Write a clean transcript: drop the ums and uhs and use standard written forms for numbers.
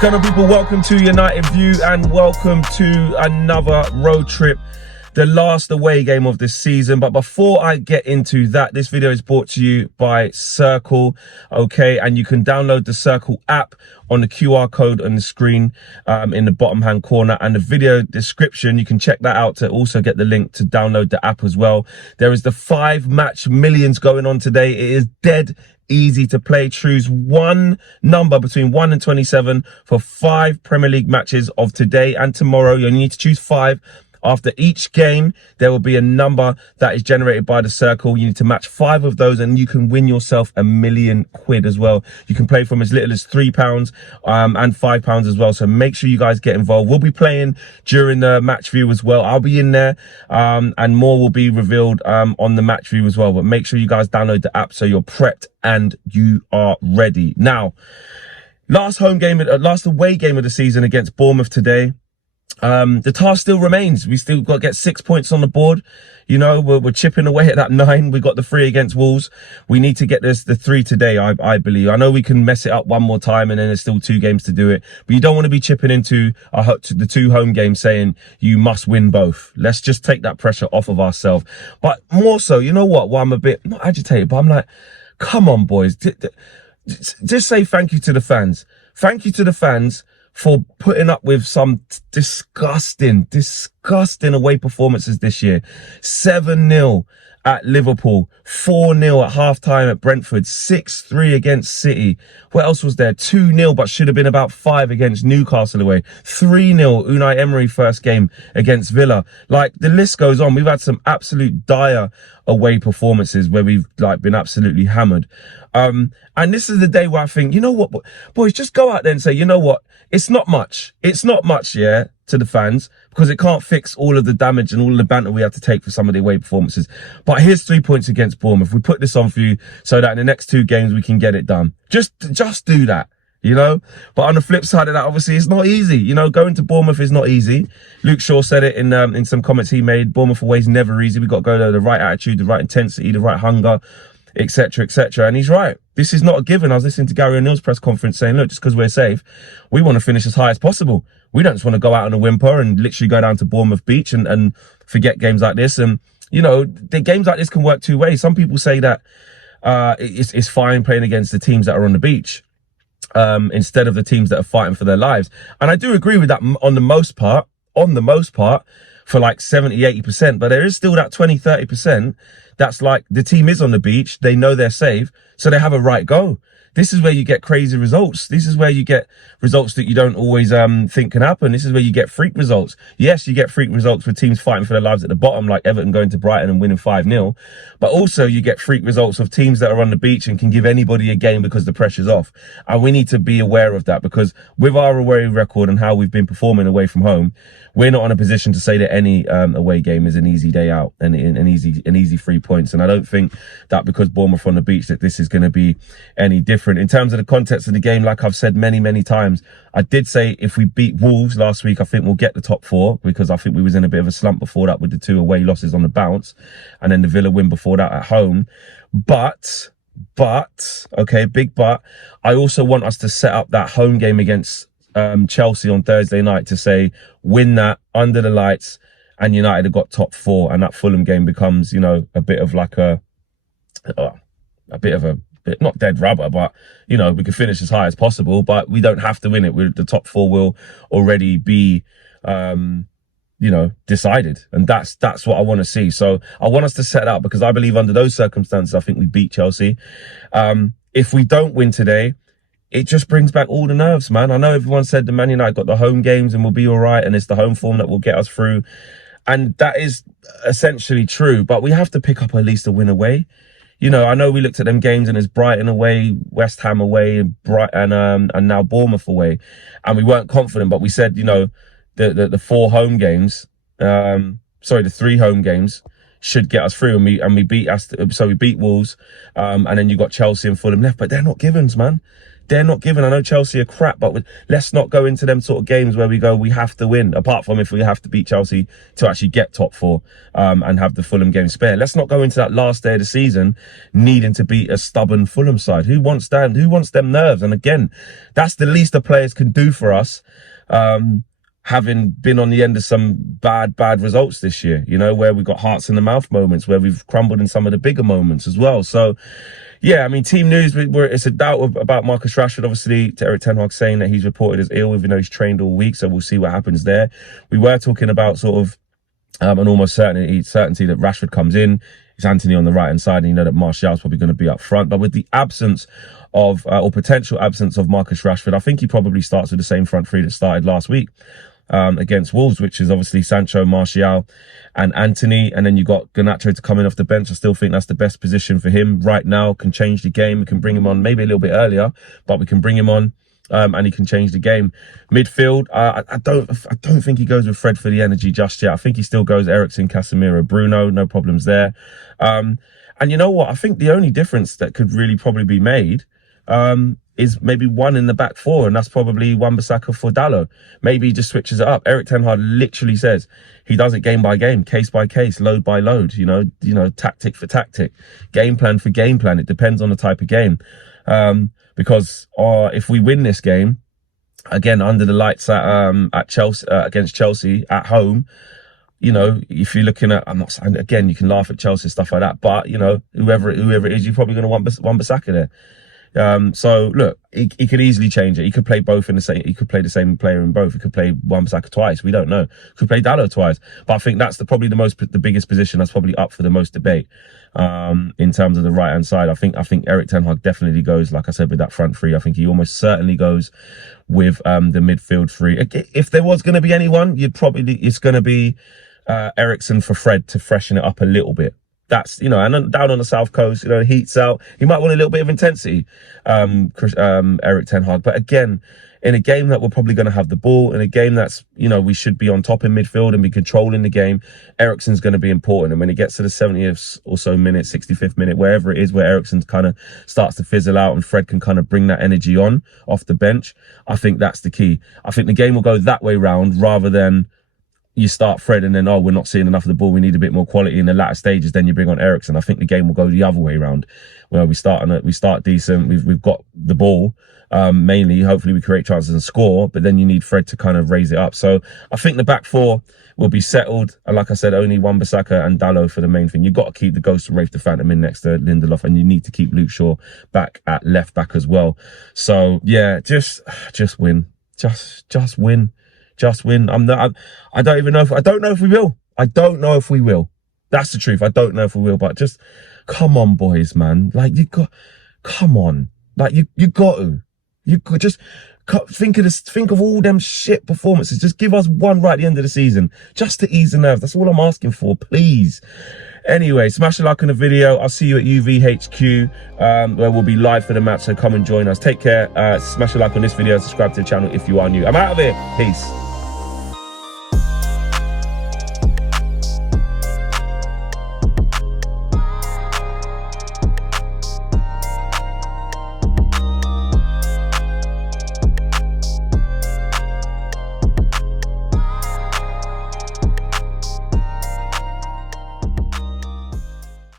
What's going on, people? Welcome to United View and welcome to another road trip, the last away game of this season. But before I get into that, this video is brought to you by Circle, okay? And you can download the Circle app on the QR code on the screen in the bottom hand corner, and the video description, you can check that out to also get the link to download the app as well. There is the 5-match millions going on today. It is dead easy to play. Choose one number between 1 and 27 for 5 Premier League matches of today and tomorrow. You only need to choose 5. After each game, there will be a number that is generated by the Circle. You need to match 5 of those and you can win yourself £1 million as well. You can play from as little as £3 and £5 as well. So make sure you guys get involved. We'll be playing during the match view as well. I'll be in there and more will be revealed on the match view as well. But make sure you guys download the app so you're prepped and you are ready. Now, last away game of the season against Bournemouth today. The task still remains. We still got to get 6 points on the board. You know, we're chipping away at that 9. We got the 3 against Wolves. We need to get the 3 today, I believe. I know we can mess it up one more time and then there's still 2 games to do it. But you don't want to be chipping into the 2 home games saying you must win both. Let's just take that pressure off of ourselves. But more so, you know what? Well, I'm a bit, not agitated, but I'm like, come on, boys. Just say thank you to the fans. Thank you to the fans for putting up with some disgusting away performances this year. 7-0 at Liverpool, 4-0 at half-time at Brentford, 6-3 against City. What else was there? 2-0, but should have been about 5 against Newcastle away. 3-0, Unai Emery first game against Villa. Like, the list goes on. We've had some absolute dire away performances where we've been absolutely hammered. And this is the day where I think, you know what, boys, just go out there and say, you know what, it's not much, yeah, to the fans, because it can't fix all of the damage and all of the banter we have to take for some of the away performances. But here's 3 points against Bournemouth. We put this on for you so that in the next 2 games we can get it done. Just do that, you know. But on the flip side of that, obviously, it's not easy. You know, going to Bournemouth is not easy. Luke Shaw said it in some comments he made. Bournemouth away is never easy. We've got to go to the right attitude, the right intensity, the right hunger, etc., etc. And he's right. This is not a given. I was listening to Gary O'Neill's press conference saying, look, just because we're safe, we want to finish as high as possible. We don't just want to go out on a whimper and literally go down to Bournemouth Beach and forget games like this. And, you know, the games like this can work 2 ways. Some people say that it's fine playing against the teams that are on the beach instead of the teams that are fighting for their lives. And I do agree with that on the most part, for like 70, 80%. But there is still that 20, 30% that's like the team is on the beach. They know they're safe, so they have a right go. This is where you get crazy results. This is where you get results that you don't always think can happen. This is where you get freak results. Yes, you get freak results with teams fighting for their lives at the bottom, like Everton going to Brighton and winning 5-0. But also you get freak results of teams that are on the beach and can give anybody a game because the pressure's off. And we need to be aware of that, because with our away record and how we've been performing away from home, we're not in a position to say that any away game is an easy day out and an easy 3 points. And I don't think that because Bournemouth on the beach that this is going to be any different. In terms of the context of the game, like I've said many times, I did say if we beat Wolves last week, I think we'll get the top 4, because I think we was in a bit of a slump before that with the 2 away losses on the bounce and then the Villa win before that at home. But, okay, big but, I also want us to set up that home game against Chelsea on Thursday night to say, win that under the lights, and United have got top 4, and that Fulham game becomes, you know, a bit of like not dead rubber, but, you know, we can finish as high as possible, but we don't have to win it. The top 4 will already be, you know, decided. And that's what I want to see. So I want us to set up, because I believe under those circumstances, I think we beat Chelsea. If we don't win today, it just brings back all the nerves, man. I know everyone said the Man United got the home games and we'll be all right, and it's the home form that will get us through. And that is essentially true, but we have to pick up at least a win away. You know, I know we looked at them games and it's Brighton away, West Ham away, and now Bournemouth away, and we weren't confident. But we said, you know, the 4 home games, the 3 home games should get us through, and we beat Wolves, and then you got Chelsea and Fulham left, but they're not givens, man. they're not giving. I know Chelsea are crap, but let's not go into them sort of games where we go, we have to win, apart from if we have to beat Chelsea to actually get top four and have the Fulham game spare. Let's not go into that last day of the season needing to beat a stubborn Fulham side. Who wants that? Who wants them nerves? And again, that's the least the players can do for us, having been on the end of some bad results this year, you know, where we've got hearts in the mouth moments, where we've crumbled in some of the bigger moments as well. So yeah, I mean, team news, it's a doubt about Marcus Rashford, obviously, to Eric Ten Hag saying that he's reported as ill, even though he's trained all week. So we'll see what happens there. We were talking about sort of an almost certainty that Rashford comes in. It's Anthony on the right-hand side, and you know that Martial's probably going to be up front. But with the absence of, or potential absence of Marcus Rashford, I think he probably starts with the same front three that started last week against Wolves, which is obviously Sancho, Martial and Anthony. And then you got Garnacho to come in off the bench. I still think that's the best position for him right now. Can change the game. We can bring him on maybe a little bit earlier, but we can bring him on and he can change the game. Midfield, I don't think he goes with Fred for the energy just yet. I think he still goes Eriksen, Casemiro, Bruno. No problems there. And you know what? I think the only difference that could really probably be made is maybe one in the back four, and that's probably Wan-Bissaka for Dalot. Maybe he just switches it up. Eric Ten Hag literally says he does it game by game, case by case, load by load, you know, tactic for tactic, game plan for game plan. It depends on the type of game. Because if we win this game, again, under the lights at Chelsea, against Chelsea at home, you know, if you're looking at, I'm not saying, again, you can laugh at Chelsea and stuff like that, but, you know, whoever it is, you're probably going to want Wan-Bissaka there. So look, he could easily change it. He could play both in the same. He could play the same player in both. He could play Wan-Bissaka twice. We don't know. Could play Dalot twice. But I think that's probably the biggest position that's probably up for the most debate in terms of the right hand side. I think Eric Ten Hag definitely goes, like I said, with that front three. I think he almost certainly goes with the midfield three. If there was going to be anyone, it's going to be Eriksen for Fred to freshen it up a little bit. That's, you know, and down on the south coast, you know, the heat's out. He might want a little bit of intensity, Eric Ten Hag. But again, in a game that we're probably going to have the ball, in a game that's, you know, we should be on top in midfield and be controlling the game, Eriksen's going to be important. And when it gets to the 70th or so minute, 65th minute, wherever it is where Eriksen kind of starts to fizzle out and Fred can kind of bring that energy on off the bench, I think that's the key. I think the game will go that way round rather than you start Fred and then, oh, we're not seeing enough of the ball, we need a bit more quality in the latter stages, then you bring on Eriksen. I think the game will go the other way around, where we start decent, we've got the ball, mainly, hopefully we create chances and score, but then you need Fred to kind of raise it up. So I think the back four will be settled, and like I said, only Wan-Bissaka and Dalot for the main thing. You've got to keep the ghost of Rafe the Phantom in next to Lindelof, and you need to keep Luke Shaw back at left back as well. So yeah, just win. Just win. Just win. I don't know if we will. I don't know if we will. That's the truth. I don't know if we will, but just come on, boys, man. Like, come on. Like, you got to. You could just think of all them shit performances. Just give us one right at the end of the season, just to ease the nerves. That's all I'm asking for, please. Anyway, smash a like on the video. I'll see you at UVHQ, where we'll be live for the match, so come and join us. Take care. Smash a like on this video and subscribe to the channel if you are new. I'm out of here. Peace.